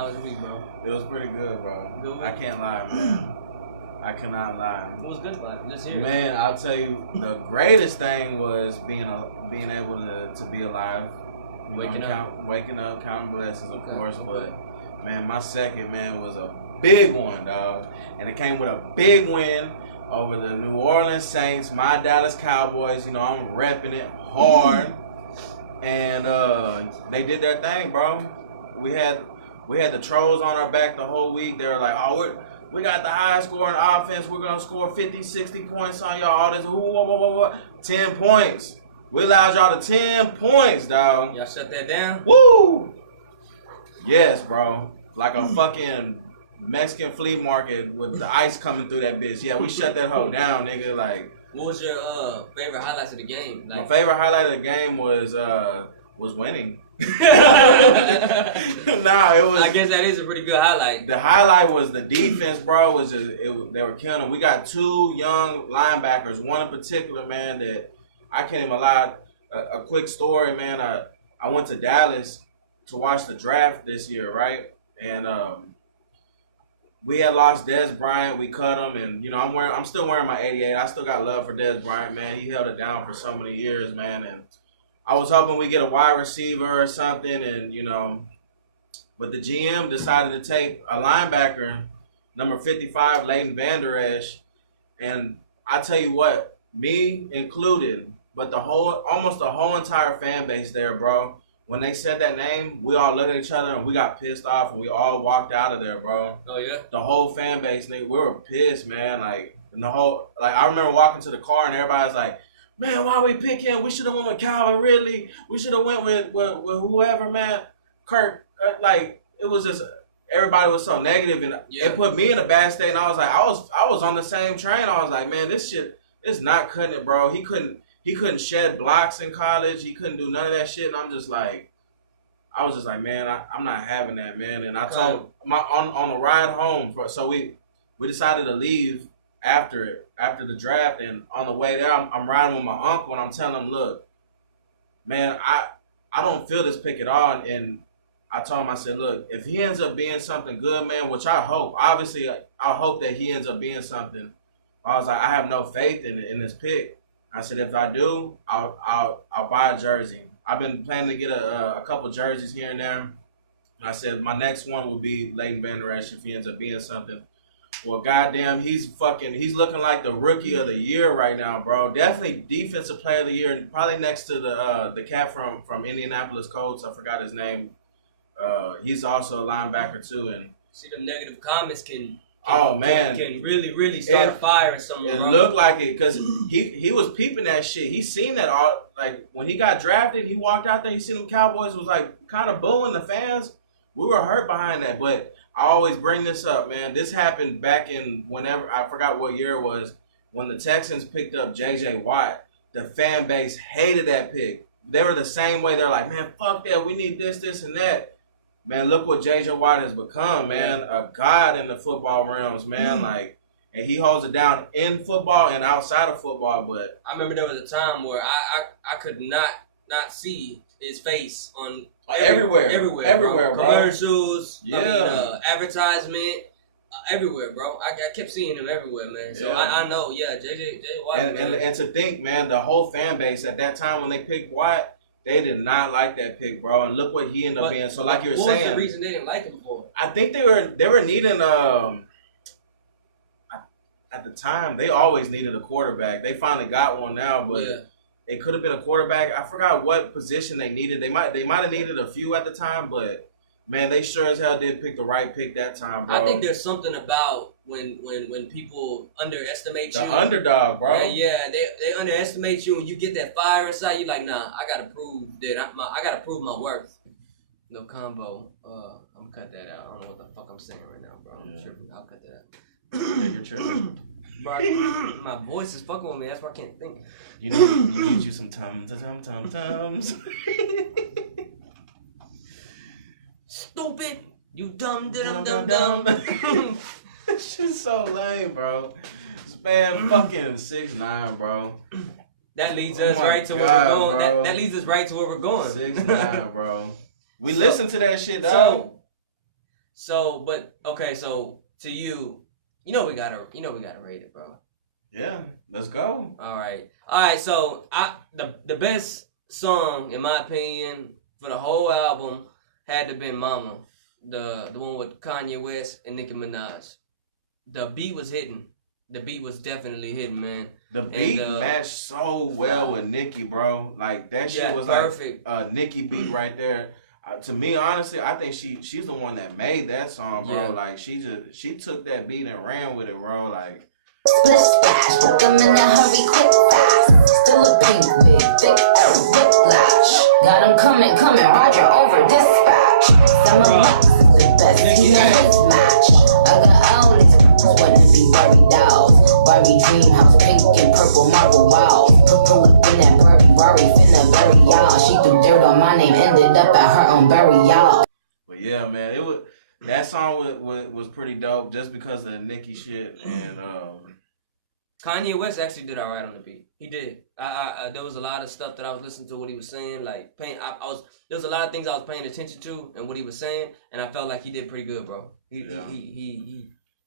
How was your week, bro? It was pretty good, bro. Good week? I can't lie, man. I cannot lie. What was good about it? Let's hear it. Man, I'll tell you, the greatest thing was being able to be alive. Waking up, counting blessings, of course. Okay. But man, my second was a big one, dog, and it came with a big win over the New Orleans Saints, my Dallas Cowboys. You know, I'm repping it hard, and they did their thing, bro. We had the trolls on our back the whole week. They were like, "Oh, we got the highest scoring offense. We're gonna score 50, 60 points on y'all. All this, 10 points. We allowed y'all to 10 points, dog. Y'all shut that down? Woo! Yes, bro. Like a fucking Mexican flea market with the ice coming through that bitch. Yeah, we shut that hoe down, nigga. Like, what was your favorite highlights of the game? Like, my favorite highlight of the game was winning. Nah, it was. I guess that is a pretty good highlight. The highlight was the defense, bro. They were killing them. We got two young linebackers. One in particular, man, that I can't even lie. A quick story, man. I went to Dallas to watch the draft this year, right? And we had lost Dez Bryant. We cut him, and you know I'm still wearing my 88. I still got love for Dez Bryant, man. He held it down for so many years, man, and I was hoping we get a wide receiver or something, and but the GM decided to take a linebacker, number 55, Leighton Vander Esch, and I tell you what, me included, but almost the whole entire fan base there, bro. When they said that name, we all looked at each other and we got pissed off, and we all walked out of there, bro. Oh yeah. The whole fan base, nigga, we were pissed, man. I remember walking to the car and everybody's like, "Man, why we pick him? We should have went with Calvin Ridley. We should have went with whoever, man. Kirk." It was just everybody was so negative, and it put me in a bad state. And I was like, I was on the same train. I was like, man, this shit is not cutting it, bro. He couldn't shed blocks in college. He couldn't do none of that shit. And I was just like, man, I'm not having that, man. And I told on the ride home, so we decided to leave after the draft, and on the way there, I'm riding with my uncle, and I'm telling him, look, man, I don't feel this pick at all, and I told him, I said, look, if he ends up being something good, man, which I hope, obviously, I hope that he ends up being something. I was like, I have no faith in this pick. I said, if I do, I'll buy a jersey. I've been planning to get a couple jerseys here and there. And I said, my next one will be Leighton Vander Esch if he ends up being something. Well, goddamn, he's looking like the rookie of the year right now, bro. Definitely defensive player of the year, and probably next to the cat from Indianapolis Colts. I forgot his name. He's also a linebacker too. And see, the negative comments can really, really start a fire in someone. It looked like it because he was peeping that shit. He seen that all, like when he got drafted, he walked out there. He seen them Cowboys was like kind of booing the fans. We were hurt behind that, but I always bring this up, man. This happened back in whenever, I forgot what year it was, when the Texans picked up J.J. Watt. The fan base hated that pick. They were the same way. They're like, man, fuck that. We need this, and that. Man, look what J.J. Watt has become, man. A god in the football realms, man. And he holds it down in football and outside of football. But I remember there was a time where I could not see his face on everywhere, bro. Commercials, advertisement, everywhere, bro. I kept seeing him everywhere, man. So I know, J.J. Watt. And to think, man, the whole fan base at that time when they picked Watt, they did not like that pick, bro. And look what he ended up being. So like you were saying, what was the reason they didn't like him for? I think they were needing at the time they always needed a quarterback. They finally got one now, but it could have been a quarterback. I forgot what position they needed. They might have needed a few at the time, but man, they sure as hell did pick the right pick that time, bro. I think there's something about when people underestimate you. The underdog, bro. Yeah, they underestimate you, and you get that fire inside you. Like, nah, I gotta prove that I gotta prove my worth. No combo. I'm gonna cut that out. I don't know what the fuck I'm saying right now, bro. I'm tripping. I'll cut that out. You're tripping. Bro, my voice is fucking with me. That's why I can't think. You know, you need you some tums. Stupid. You dumb. This shit's so lame, bro. This man fucking 6'9", bro. That leads us right to where we're going. That leads us right to where we're going. 6'9", bro. We listen to that shit, dog. So, but okay, so to you, we gotta rate it, bro. Yeah, let's go. All right. So the best song in my opinion for the whole album had to be Mama, the one with Kanye West and Nicki Minaj. The beat was hitting. The beat was definitely hitting, man. The beat matched so well with Nicki, bro. Like that shit was perfect. Like a Nicki beat right there. To me, honestly, I think she's the one that made that song, bro. Yeah. Like she took that beat and ran with it, bro. Like. Split splash, put them in a hurry, quick fast. Still a pink wig, thick air, whiplash. Got them coming, Roger over dispatch. Summer Max, the best team in his match. I got all these wanna be Barbie dolls. Barbie dream house, pink and purple marble walls. Purple in that Barbie Rari, finna bury y'all. She threw dirt on my name, ended up at her own burial. But yeah, man, it was. That song was pretty dope just because of the Nicki shit and Kanye West actually did alright on the beat. He did. There was a lot of stuff that I was listening to what he was saying. Like there was a lot of things I was paying attention to and what he was saying, and I felt like he did pretty good, bro. He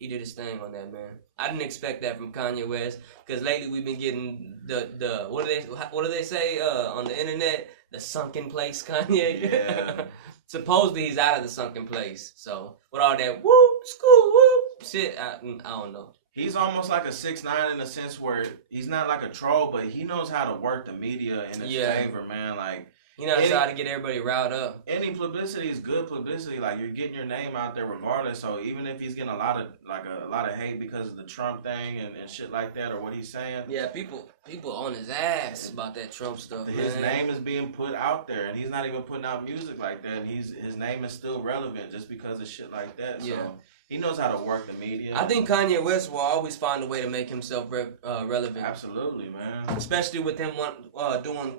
did his thing on that, man. I didn't expect that from Kanye West because lately we've been getting the what do they say on the internet, the sunken place Kanye. Yeah. Supposedly he's out of the sunken place. So with all that whoop, school, whoop shit, I don't know. He's almost like a 6ix9ine in the sense where he's not like a troll, but he knows how to work the media in his favor, man. Like he knows how to get everybody riled up. Any publicity is good publicity. Like you're getting your name out there regardless. So even if he's getting a lot of hate because of the Trump thing and shit like that or what he's saying. Yeah, people on his ass about that Trump stuff. His name is being put out there, and he's not even putting out music like that. And his name is still relevant just because of shit like that. So. Yeah. He knows how to work the media. I think Kanye West will always find a way to make himself relevant. Absolutely, man. Especially with him doing,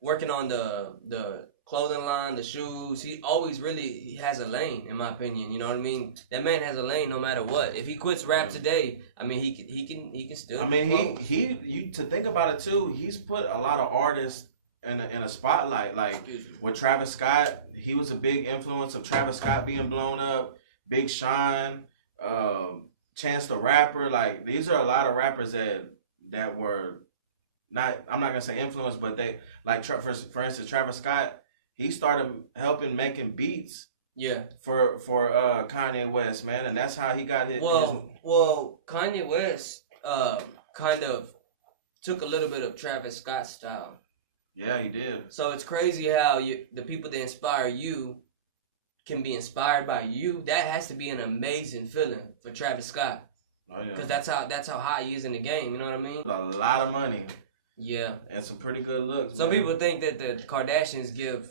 working on the clothing line, the shoes. He always really has a lane, in my opinion. You know what I mean? That man has a lane no matter what. If he quits rap today, I mean, he can still. I mean, you to think about it too. He's put a lot of artists in a spotlight. Like with Travis Scott, he was a big influence of Travis Scott being blown up. Big Sean, Chance the Rapper, like these are a lot of rappers that were not. I'm not gonna say influenced, but they like for instance Travis Scott. He started helping making beats. Yeah. For Kanye West, man, and that's how he got his. Well, Kanye West kind of took a little bit of Travis Scott's style. Yeah, he did. So it's crazy how the people that inspire you can be inspired by you. That has to be an amazing feeling for Travis Scott. Oh, yeah. Because that's how high he is in the game. You know what I mean? A lot of money. Yeah. And some pretty good looks. Some people think that the Kardashians give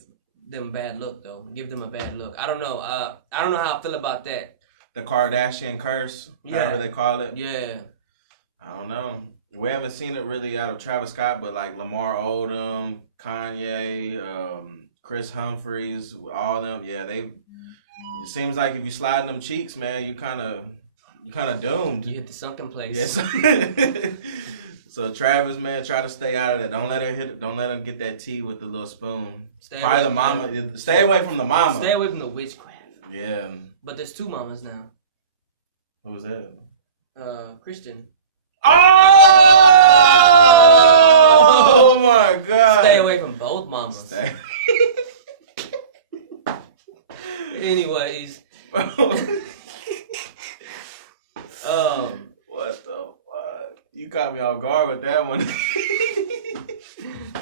them a bad look, though. Give them a bad look. I don't know. I don't know how I feel about that. The Kardashian curse, whatever they call it. Yeah. I don't know. We haven't seen it really out of Travis Scott, but like Lamar Odom, Kanye, Chris Humphries, all them, yeah, it seems like if you slide them cheeks, man, you kind of doomed. You hit the sunken place. Yes. So Travis, man, try to stay out of that. Don't let her get that tea with the little spoon. Stay away from the mama. Stay away from the witchcraft. Yeah. But there's 2 mamas now. Who was that? Christian. Oh my God. Stay away from both mamas. Anyways. What the fuck? You caught me off guard with that one.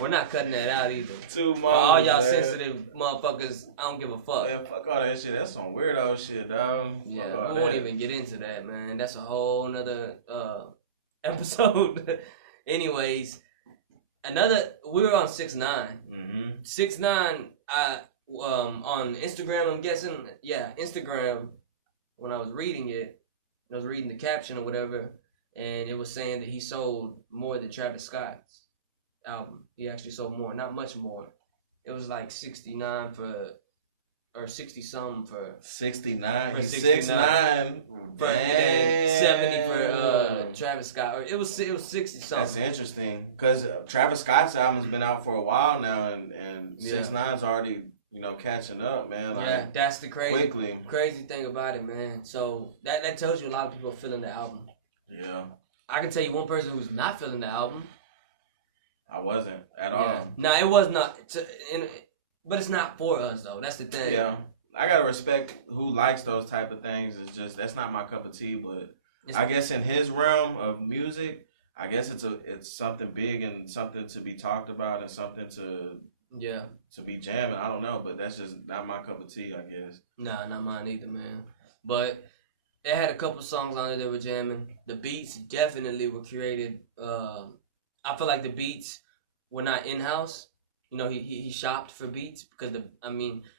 We're not cutting that out either. 2 mamas. For all y'all sensitive motherfuckers, I don't give a fuck. Man, fuck all that shit. That's some weirdo shit, dog. Yeah, we won't even get into that, man. That's a whole nother episode. Anyways, we were on 6ix9ine. Mm-hmm. 6ix9ine, on Instagram, I'm guessing. Yeah, Instagram. When I was reading it, I was reading the caption or whatever, and it was saying that he sold more than Travis Scott's album. He actually sold more, not much more. It was like 69 or 60 something for 69. For 6ix9ine. And 70 for Travis Scott. Or it was 60 something. That's interesting because Travis Scott's album's been out for a while now, and 6ix9ine's already catching up, man. Like, yeah, that's the crazy thing about it, man. So that tells you a lot of people are feeling the album. Yeah. I can tell you one person who's not feeling the album. I wasn't at all. No, it was not. But it's not for us, though. That's the thing. Yeah. I gotta respect who likes those type of things. It's just, that's not my cup of tea, but I guess in his realm of music, I guess it's something big and something to be talked about and something to be jamming. I don't know, but that's just not my cup of tea, I guess. Nah, not mine either, man. But it had a couple songs on it that were jamming. The beats definitely were created. I feel like the beats were not in-house. He shopped for beats because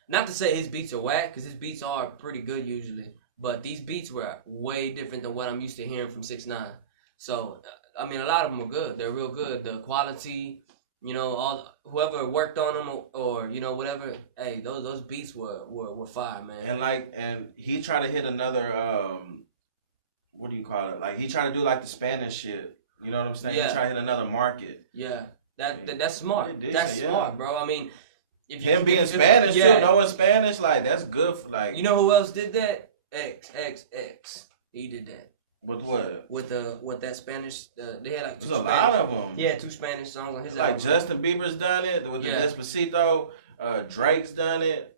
not to say his beats are whack, because his beats are pretty good usually, but these beats were way different than what I'm used to hearing from 6ix9ine. So, a lot of them were good. They're real good. The quality, whoever worked on them or whatever. Hey, those beats were fire, man. And he tried to hit another what do you call it? Like, he tried to do like the Spanish shit. You know what I'm saying? Yeah. He tried to hit another market. Yeah. That's smart. That's smart, bro. If him being Spanish too, knowing Spanish, like, that's good for, like. You know who else did that? XXX. He did that. With what? With that Spanish. They had like two Spanish. A lot of them. Yeah, 2 Spanish songs on his album. Like Justin Bieber's done it with the Despacito. Drake's done it.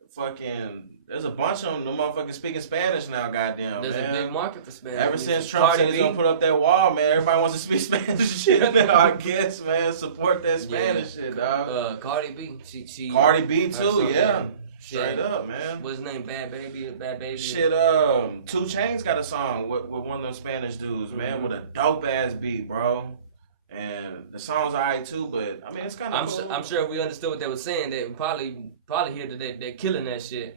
There's a bunch of them. The motherfuckers speaking Spanish now, goddamn. There's a big market for Spanish. Ever since Trump said he's gonna put up that wall, man, everybody wants to speak Spanish shit now, I guess, man. Support that Spanish shit, dog. Cardi B. She Cardi B too, yeah. Straight up, man. What's his name? Bad Baby. Shit, 2 Chainz got a song with one of them Spanish dudes, man, with a dope ass beat, bro. And the song's alright too, but it's kind of cool. I'm sure if we understood what they were saying, they would probably hear that they're killing that shit.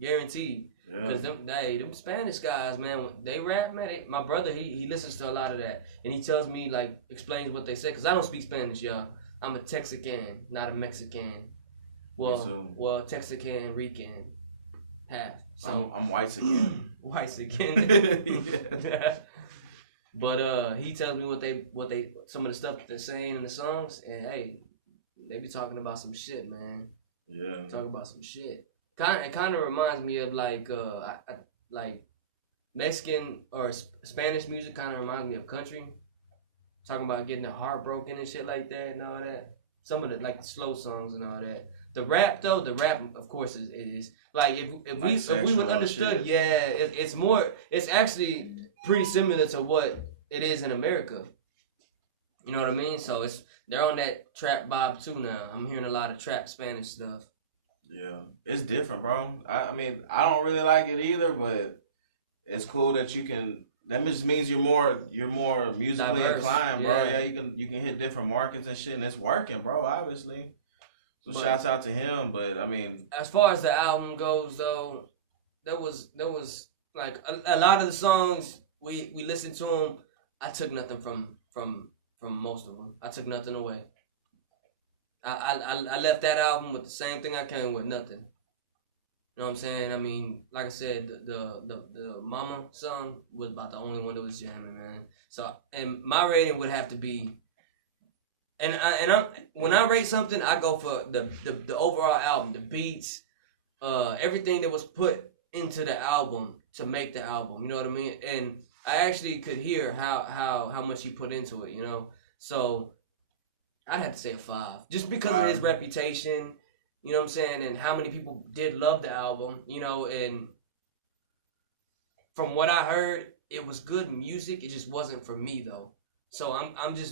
Guaranteed. Because them Spanish guys, man, they rap, man. My brother, he listens to a lot of that. And he tells me, like, explains what they say. Because I don't speak Spanish, y'all. I'm a Texican, not a Mexican. Well, Texican, Rican, half. So I'm White-sican. White-sican. Yeah. But he tells me what they some of the stuff that they're saying in the songs. And, hey, they be talking about some shit, man. Yeah. Talking about some shit. It kind of reminds me of like Mexican or Spanish music. Kind of reminds me of country. Talking about getting their heart broken and shit like that and all that. Some of the like the slow songs and all that. The rap though, of course it is like if we would understood, shit. It's actually pretty similar to what it is in America. You know what I mean? So they're on that trap vibe too now. I'm hearing a lot of trap Spanish stuff. Yeah, it's different, bro. I don't really like it either, but it's cool that you can. That just means you're more musically diverse, inclined, bro. Yeah, you can hit different markets and shit, and it's working, bro. Obviously, so shouts out to him. But as far as the album goes, though, there was like a lot of the songs we listened to them. I took nothing from most of them. I took nothing away. I left that album with the same thing I came with, nothing. You know what I'm saying? Like I said, the Mama song was about the only one that was jamming, man. So, and my rating would have to be, when I rate something, I go for the overall album, the beats, everything that was put into the album to make the album. You know what I mean? And I actually could hear how much he put into it. You know, so. I'd have to say a 5. Just because of his reputation, you know what I'm saying, and how many people did love the album, you know, and from what I heard, it was good music. It just wasn't for me though. So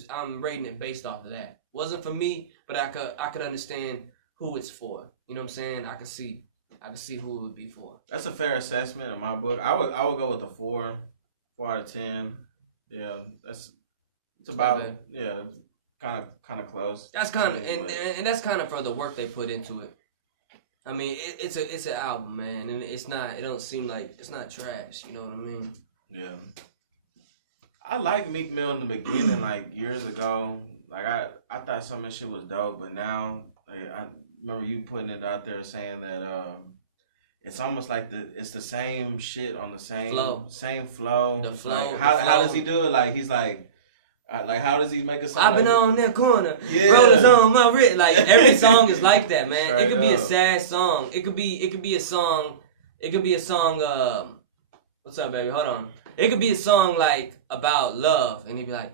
I'm rating it based off of that. Wasn't for me, but I could understand who it's for. You know what I'm saying? I could see who it would be for. That's a fair assessment in my book. I would go with a 4 out of 10. Yeah, it's about kind of close. That's kind of and that's kind of for the work they put into it. It's an album, man, and it don't seem like it's not trash. You know what I mean? Yeah. I liked Meek Mill in the beginning, like years ago. Like I thought some of this shit was dope, but now I remember you putting it out there saying that it's almost like it's the same shit on the same flow. The flow. Like, how does he do it? Like he's like. Like, how does he make a song? I've been on that corner, rollers on my wrist. Like, every song is like that, man. Straight it could be a sad song. It could be a song. It could be a song. What's up, baby? Hold on. It could be a song like about love, and he'd be like,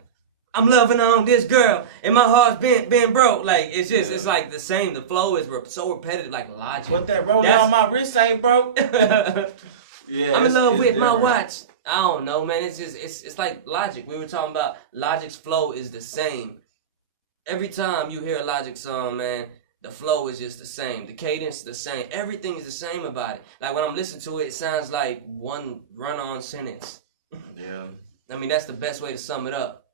"I'm loving on this girl, and my heart's been broke." Like, it's just it's like the same. The flow is so repetitive, like Logic. What that rolling on my wrist ain't broke? I'm in love with my watch. I don't know, man. It's just it's like Logic. We were talking about Logic's flow is the same. Every time you hear a Logic song, man, the flow is just the same. The cadence the same. Everything is the same about it. Like when I'm listening to it, it sounds like one run-on sentence. Yeah. I mean, that's the best way to sum it up.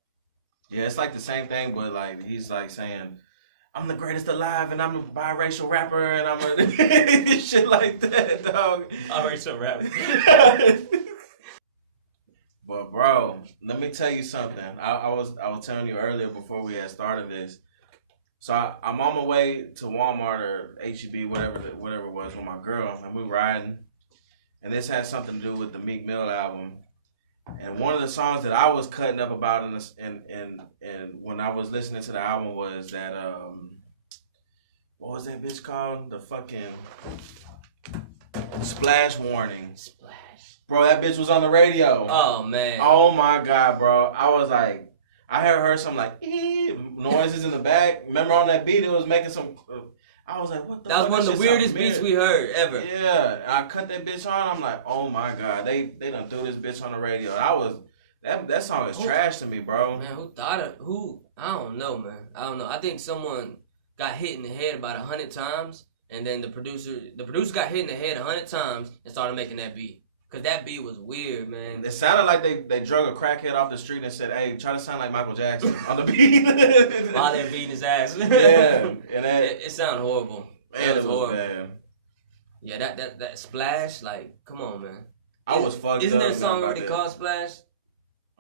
Yeah, it's like the same thing, but like he's like saying, "I'm the greatest alive, and I'm a biracial rapper, and I'm a shit like that, dog." Biracial rapper. But bro, let me tell you something. I was telling you earlier before we had started this. So I'm on my way to Walmart or HEB, whatever it was, with my girl, and we riding. And this has something to do with the Meek Mill album. And one of the songs that I was cutting up about and when I was listening to the album was that what was that bitch called? The fucking Splash Warning. Splash. Bro, that bitch was on the radio. Oh man. Oh my god, bro. I was like, I heard some like noises in the back. Remember on that beat, it was making some. I was like, what the? That was one of the weirdest beats we heard ever. Yeah, I cut that bitch on. I'm like, oh my god, they done threw this bitch on the radio. That song is trash to me, bro. Man, who thought of who? I don't know, man. I don't know. I think someone got hit in the head about 100 times, and then the producer got hit in the head 100 times and started making that beat. Cause that beat was weird, man. It sounded like they drug a crackhead off the street and said, "Hey, try to sound like Michael Jackson on the beat." While they're beating his ass. Yeah, and it sounded horrible. It was horrible. Bad. Yeah, that Splash, like, come on, man. I was fucked up. Isn't there a song already called Splash?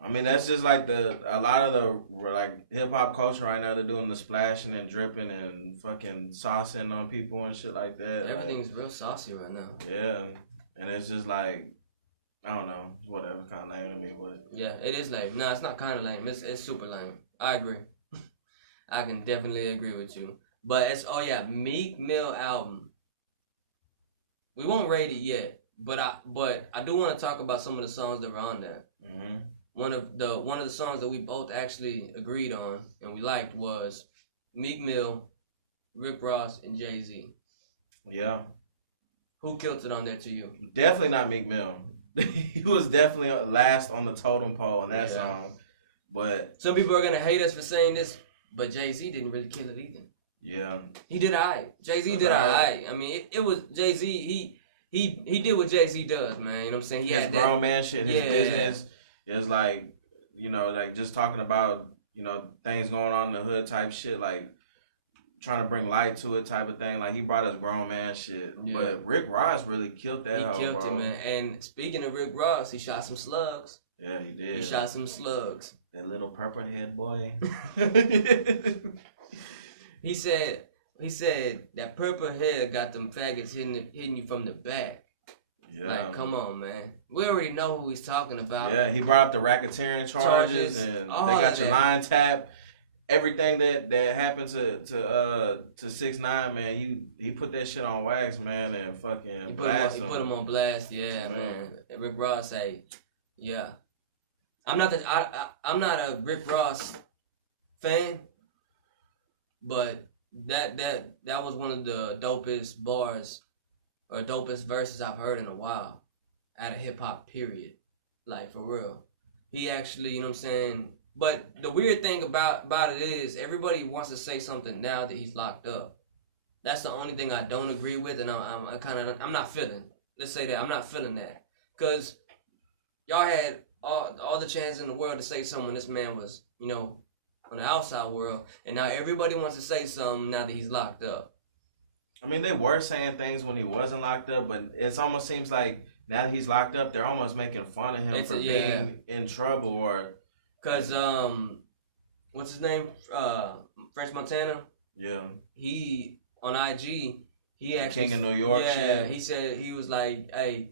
I mean, that's just like a lot of the like hip hop culture right now. They're doing the splashing and dripping and fucking saucing on people and shit like that. Everything's real saucy right now. Yeah, and it's just like, I don't know, whatever kind of lame to me, but yeah, it is lame. No, it's not kind of lame. It's super lame. I agree. I can definitely agree with you. But it's Meek Mill album. We won't rate it yet, but I do want to talk about some of the songs that were on there. Mm-hmm. One of the songs that we both actually agreed on and we liked was Meek Mill, Rick Ross, and Jay-Z. Yeah. Who killed it on there to you? Definitely not Meek Mill. He was definitely last on the totem pole in that song. But some people are gonna hate us for saying this, but Jay-Z didn't really kill it either. Yeah. He did alright. Jay-Z did alright. I mean, it was Jay-Z. He did what Jay-Z does, man. You know what I'm saying? He had that grown man shit. His business is like, you know, like just talking about, you know, things going on in the hood type shit, like trying to bring light to it type of thing. Like he brought us grown man shit. Yeah. But Rick Ross really killed that. He killed it, man. And speaking of Rick Ross, he shot some slugs. Yeah, he did. He shot some slugs. That little purple head boy. He said that purple hair got them faggots hitting you from the back. Yeah. Like, come on, man. We already know who he's talking about. Yeah, he brought up the racketeering charges and they got your line tapped. Everything that happened to 6ix9ine, man, he put that shit on wax, man, and fucking he put him on blast, yeah, man. And Rick Ross say, yeah. I'm not a Rick Ross fan, but that was one of the dopest bars or dopest verses I've heard in a while at a hip hop period. Like, for real. He actually, you know what I'm saying? But the weird thing about it is everybody wants to say something now that he's locked up. That's the only thing I don't agree with, and I'm not feeling. Let's say that I'm not feeling that, cause y'all had all the chance in the world to say something. This man was, you know, on the outside world, and now everybody wants to say something now that he's locked up. I mean, they were saying things when he wasn't locked up, but it almost seems like now that he's locked up, they're almost making fun of him for being in trouble or. Cause what's his name? French Montana. Yeah. He on IG. He actually King of New York. Yeah. He said he was like, "Hey,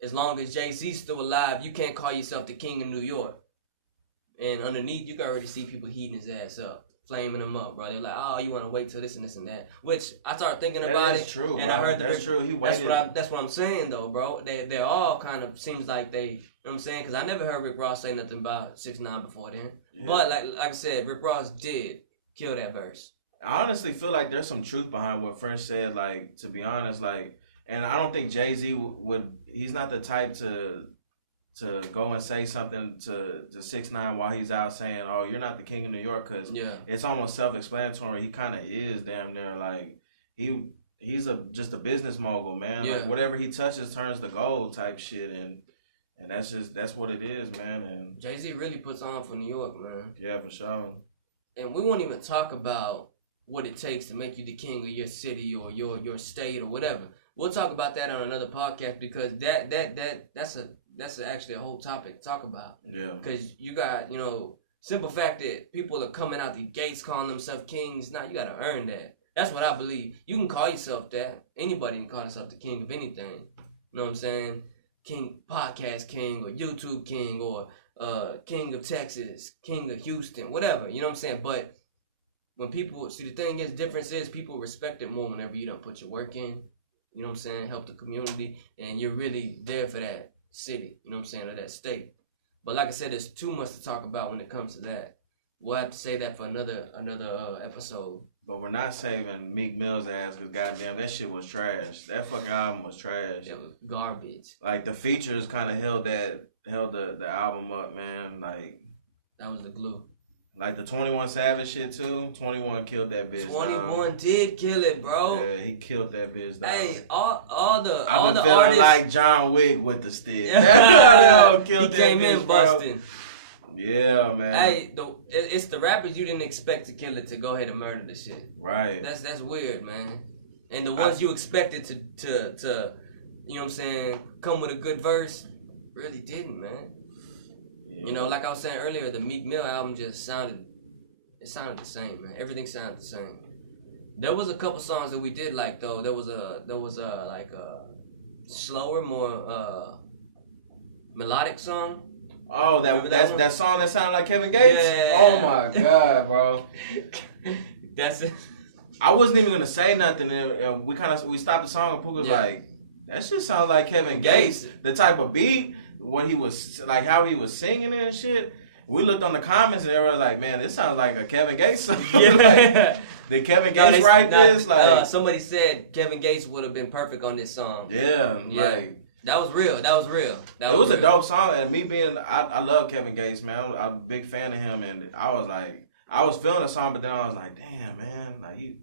as long as Jay-Z's still alive, you can't call yourself the King of New York." And underneath, you can already see people heating his ass up, flaming him up, bro. They're like, oh, you want to wait till this and this and that. Which I started thinking about it, true, and bro. I heard that's true. That's what I'm saying though, bro. They're all kind of seems like they, you know what I'm saying? Because I never heard Rick Ross say nothing about 6ix9ine before then. Yeah. But like I said, Rick Ross did kill that verse. I honestly feel like there's some truth behind what French said. Like, to be honest, like, and I don't think Jay-Z would. He's not the type to go and say something to 6ix9ine while he's out saying, "Oh, you're not the king of New York," because it's almost self-explanatory. He kind of is damn near like he's just a business mogul, man. Yeah. Like whatever he touches turns to gold type shit, and that's what it is, man. And Jay-Z really puts on for New York, man. Yeah, for sure. And we won't even talk about what it takes to make you the king of your city or your state or whatever. We'll talk about that on another podcast because that's actually a whole topic to talk about. Yeah. Because you got, simple fact that people are coming out the gates calling themselves kings. Now, you got to earn that. That's what I believe. You can call yourself that. Anybody can call themselves the king of anything. You know what I'm saying? King, podcast king, or YouTube king, or king of Texas, king of Houston, whatever. You know what I'm saying? But when people, see, the thing is, difference is people respect it more whenever you don't put your work in. You know what I'm saying? Help the community. And you're really there for that city, you know what I'm saying, or that state. But like I said, there's too much to talk about when it comes to that. We'll have to say that for another episode. But we're not saving Meek Mill's ass because goddamn that shit was trash. That fucking album was trash. It was garbage. Like the features kind of held the album up, man. Like that was the glue. Like the 21 Savage shit too. 21 killed that bitch. 21 did kill it, bro. Yeah, he killed that bitch. Dog. Hey, all the artists like John Wick with the stick. He came in busting. Yeah, man. Hey, it's the rappers you didn't expect to kill it to go ahead and murder the shit. Right. That's weird, man. And the ones you expected to you know what I'm saying, come with a good verse, really didn't, man. You know, like I was saying earlier, the Meek Mill album just sounded the same, man. Everything sounded the same. There was a couple songs that we did like though. There was a like a slower, more melodic song. Oh, that song that sounded like Kevin Gates? Yeah. Oh my god, bro. That's it. I wasn't even gonna say nothing, and we stopped the song, and Pooh was like, "That shit sounds like Kevin Gates." The type of beat, what he was like, how he was singing it and shit. We looked on the comments, and they were like, "Man, this sounds like a Kevin Gates song." Like, did Kevin Gates write this? Like somebody said Kevin Gates would have been perfect on this song. Yeah. Like, that was real. It was a dope song, and me being, I love Kevin Gates, man. I'm a big fan of him, and I was feeling the song, but then I was like, damn, man, like he's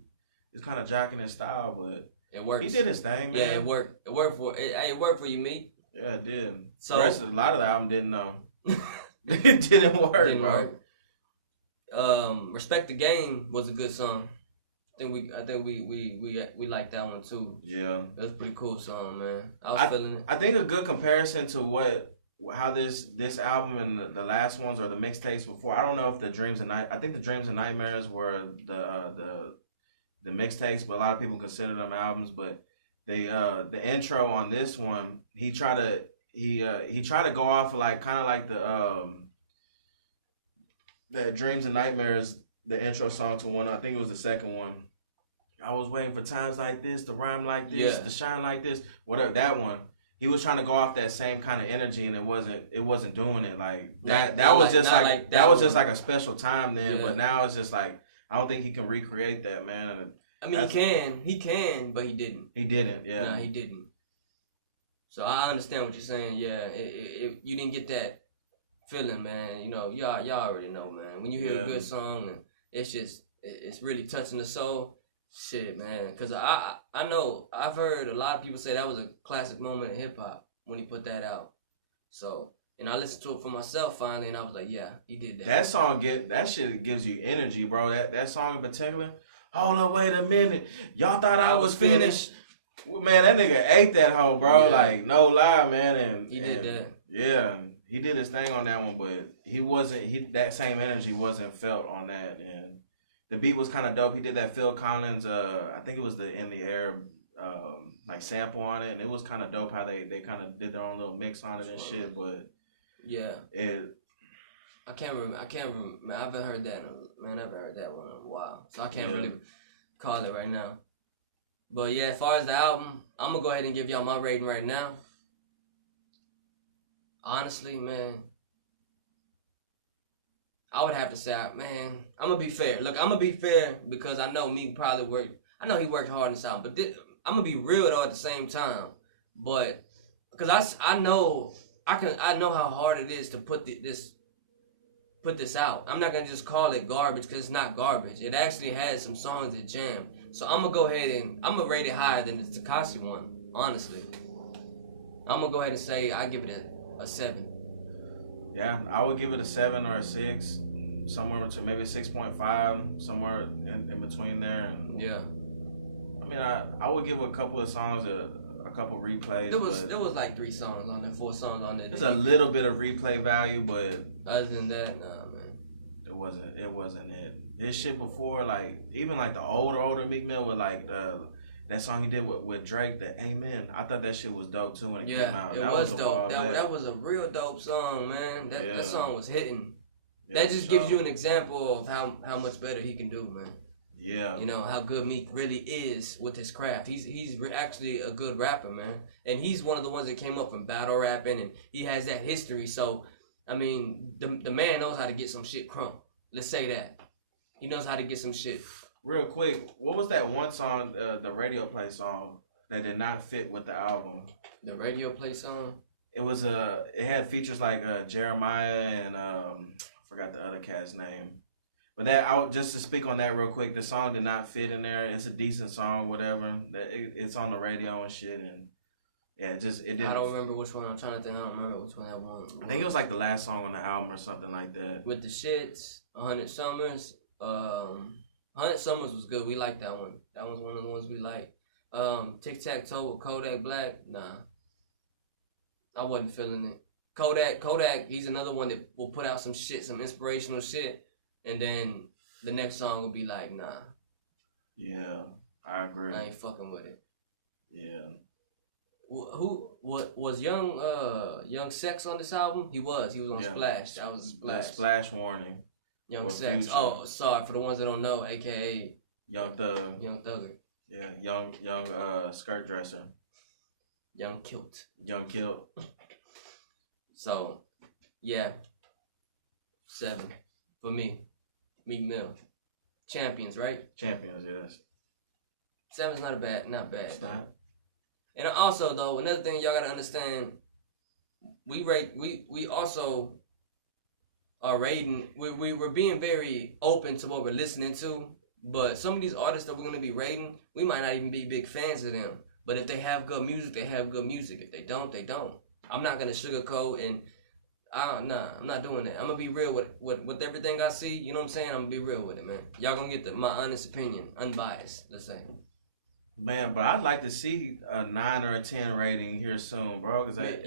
kind of jocking his style, but it works. He did his thing, man. Yeah, it worked. It worked for you, Meek. Yeah, it did. So the rest of a lot of the album didn't know. It didn't work. Respect the Game was a good song. I think we liked that one too. Yeah, it was a pretty cool song, man. I was feeling it. I think a good comparison to how this album and the last ones or the mixtapes before. I don't know if I think the Dreams and Nightmares were the mixtapes, but a lot of people consider them albums. But the intro on this one, he tried to go off like kind of like the Dreams and Nightmares, the intro song to one. I think it was the second one. I was waiting for times like this, to rhyme like this, to shine like this, whatever. That one, he was trying to go off that same kind of energy, and it wasn't doing it. Like that was just like a special time then. Yeah. But now it's just like I don't think he can recreate that, man. I mean, he can, but he didn't. He didn't. Yeah. Nah, he didn't. So I understand what you're saying. Yeah, you didn't get that feeling, man. You know, y'all already know, man. When you hear a good song, and it's really touching the soul. Shit, man. Because I know, I've heard a lot of people say that was a classic moment in hip-hop when he put that out. So, and I listened to it for myself finally, and I was like, yeah, he did that. That shit gives you energy, bro. That song in particular. Hold on, wait a minute. Y'all thought I was finished? Man, that nigga ate that hoe, bro. Yeah. Like, no lie, man. And he did that. Yeah, he did his thing on that one, but that same energy wasn't felt on that, and the beat was kind of dope. He did that Phil Collins, I think it was the In the Air, like sample on it, and it was kind of dope how they kind of did their own little mix on it and shit. But yeah, I can't remember. Man, I haven't heard that. I haven't heard that one in a while, so I can't really call it right now. But yeah, as far as the album, I'm gonna go ahead and give y'all my rating right now. Honestly, man, I would have to say, man, I'm gonna be fair. Look, I'm gonna be fair because I know Meek probably worked. I know he worked hard in this album, but I'm gonna be real though at the same time. But because I know how hard it is to put this out. I'm not gonna just call it garbage because it's not garbage. It actually has some songs that jam. So I'm gonna go ahead and I'm gonna rate it higher than the Tekashi one. Honestly, I'm gonna go ahead and say I give it a 7. Yeah, I would give it a 7 or a 6, somewhere between maybe 6.5, somewhere in between there. And yeah. I mean, I would give a couple of songs a couple replays. There was like 3 songs on there, 4 songs on there. There's a little bit of replay value, but other than that, nah, man. It wasn't it. This shit before, like even like the older Meek Mill with like that song he did with Drake, the Amen. I thought that shit was dope too when it came out. It was dope. That was a real dope song, man. That song was hitting. That just gives you an example of how much better he can do, man. Yeah. You know, how good Meek really is with his craft. He's actually a good rapper, man. And he's one of the ones that came up from battle rapping, and he has that history. So, I mean, the man knows how to get some shit crunk. Let's say that. He knows how to get some shit. Real quick, what was that one song, the radio play song, that did not fit with the album? The radio play song? It was it had features like Jeremiah and I forgot the other cat's name. But just to speak on that real quick, the song did not fit in there. It's a decent song, whatever. It's on the radio and shit, and yeah, it didn't. I don't remember which one. I'm trying to think. I don't remember which one that one. I think it was like the last song on the album or something like that. With the shits, 100 Summers. 100 Summers was good. We liked that one. That was one of the ones we liked. Tic Tac Toe with Kodak Black. Nah, I wasn't feeling it. Kodak. He's another one that will put out some shit, some inspirational shit. And then the next song will be like, nah. Yeah, I agree. I ain't fucking with it. Yeah. What was Young Sex on this album? He was on Splash. That was Splash. Splash Warning. Young Sex. Future. Oh, sorry for the ones that don't know, aka Young Thug. Young Thugger. Yeah, young skirt dresser. Young Kilt. Young Kilt. So, yeah. 7 for me. Meek Mill. Champions, right? Champions, yes. 7's not bad. And also, though, another thing y'all gotta understand, we also are rating. We're being very open to what we're listening to, but some of these artists that we're gonna be rating, we might not even be big fans of them. But if they have good music, they have good music. If they don't, they don't. I'm not gonna sugarcoat and. I'm not doing that. I'm gonna be real with everything I see. You know what I'm saying? I'm gonna be real with it, man. Y'all gonna get my honest opinion, unbiased. Let's say. Man, but I'd like to see a 9 or a 10 rating here soon, bro. Cause man,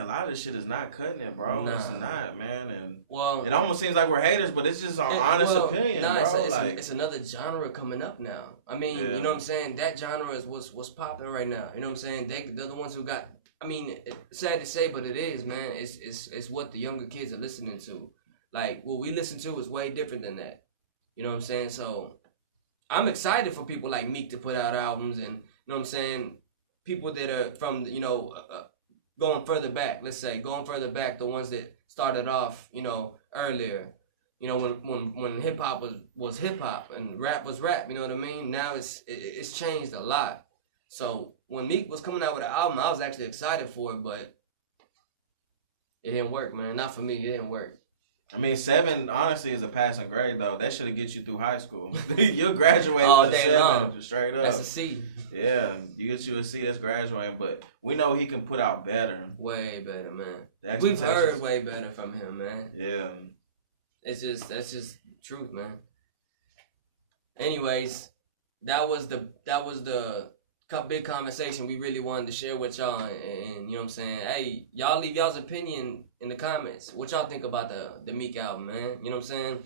a lot of this shit is not cutting it, bro. Nah. It's not, man. And it almost seems like we're haters, but it's just our honest opinion, bro. It's another genre coming up now. I mean, you know what I'm saying? That genre is what's popping right now. You know what I'm saying? They're the ones who got. I mean, it's sad to say, but it is, man. It's what the younger kids are listening to. Like, what we listen to is way different than that. You know what I'm saying? So, I'm excited for people like Meek to put out albums and, you know what I'm saying, people that are from, going further back, let's say. Going further back, the ones that started off, earlier. You know, when hip-hop was hip-hop and rap was rap, you know what I mean? Now it's changed a lot. So, when Meek was coming out with an album, I was actually excited for it, but it didn't work, man. Not for me, it didn't work. I mean, 7, honestly, is a passing grade, though. That should have get you through high school. You'll graduate all with day 7, long. Straight up. That's a C. Yeah, you get you a C, that's graduating, but we know he can put out better. Way better, man. We've heard way better from him, man. Yeah. That's just truth, man. Anyways, that was the big conversation we really wanted to share with y'all, and you know what I'm saying, hey, y'all leave y'all's opinion in the comments. What y'all think about the Meek album, man? You know what I'm saying?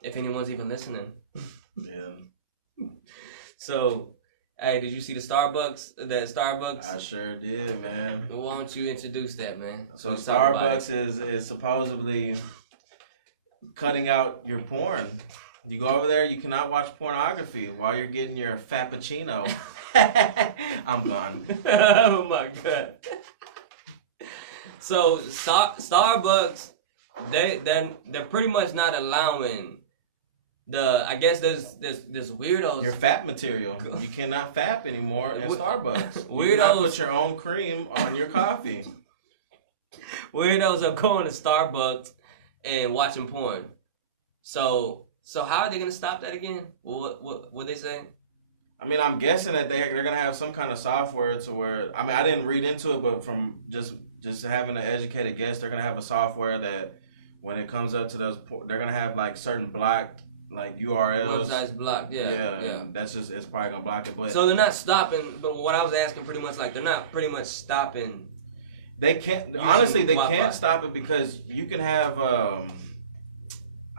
If anyone's even listening. Yeah. So, hey, did you see the Starbucks? I sure did, man. Well, don't you introduce that, man? So Starbucks is supposedly cutting out your porn. You go over there, you cannot watch pornography while you're getting your Fappuccino. I'm gone. Oh my god. So Starbucks, they're pretty much not allowing I guess there's weirdos. Your fap material. You cannot fap anymore in Starbucks. Weirdos you put your own cream on your coffee. Weirdos are going to Starbucks and watching porn. So how are they gonna stop that again? What they say? I mean, I'm guessing that they're gonna have some kind of software to where, I mean, I didn't read into it, but from just having an educated guess, they're gonna have a software that when it comes up to those, they're gonna have like certain blocked like URLs. Websites blocked, yeah. That's just, it's probably gonna block it. But so they're not stopping. But what I was asking, pretty much like they're not pretty much stopping. They can't. Honestly, they can't stop it because you can have.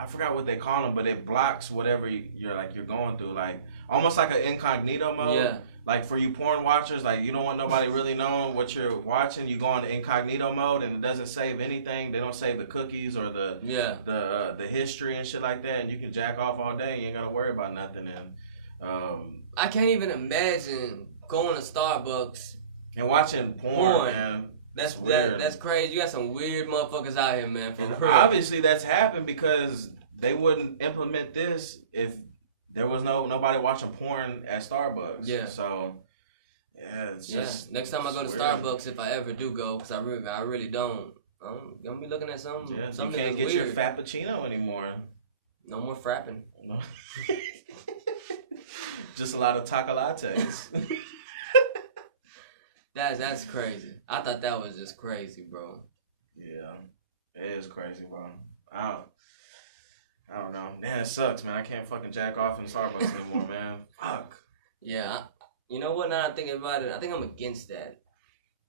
I forgot what they call them, but it blocks whatever you're going through, like almost like an incognito mode. Yeah. Like for you porn watchers, like you don't want nobody really knowing what you're watching. You go into incognito mode and it doesn't save anything. They don't save the cookies or the history and shit like that. And you can jack off all day. You ain't gotta worry about nothing. And I can't even imagine going to Starbucks and watching porn. Man. That's crazy. You got some weird motherfuckers out here, man. For real. Obviously, that's happened because they wouldn't implement this if there was nobody watching porn at Starbucks. Yeah. So, it's just. Next time I go to Starbucks, if I ever do go, because I really don't, I'm gonna be looking at something. Yeah, something you can't get your Fappuccino anymore. No more frapping. No. Just a lot of taco lattes. That's crazy. I thought that was just crazy, bro. Yeah, it is crazy, bro. I don't know. Man, it sucks, man. I can't fucking jack off in Starbucks anymore, man. Fuck. Yeah, you know what? Now I'm thinking about it, I think I'm against that.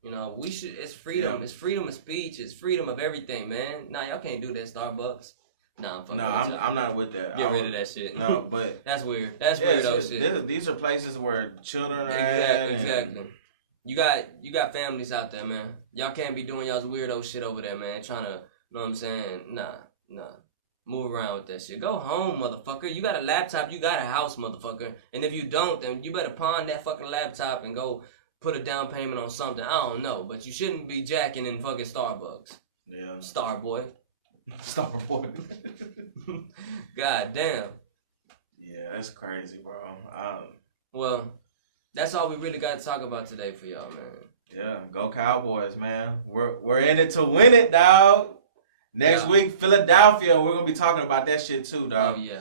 You know, we should. It's freedom. Yeah. It's freedom of speech. It's freedom of everything, man. Nah, y'all can't do that, Starbucks. Nah, I'm not with that. Get rid of that shit. No, but that's weird. That's weirdo shit. These are places where children are exactly. You got families out there, man. Y'all can't be doing y'all's weirdo shit over there, man. Trying to, know what I'm saying? Nah. Move around with that shit. Go home, motherfucker. You got a laptop, you got a house, motherfucker. And if you don't, then you better pawn that fucking laptop and go put a down payment on something. I don't know, but you shouldn't be jacking in fucking Starbucks. Yeah. Starboy. Starboy. God damn. Yeah, that's crazy, bro. Well, that's all we really got to talk about today for y'all, man. Yeah, go Cowboys, man. We're in it to win it, dog. Next week, Philadelphia. We're gonna be talking about that shit too, dog. Oh yeah.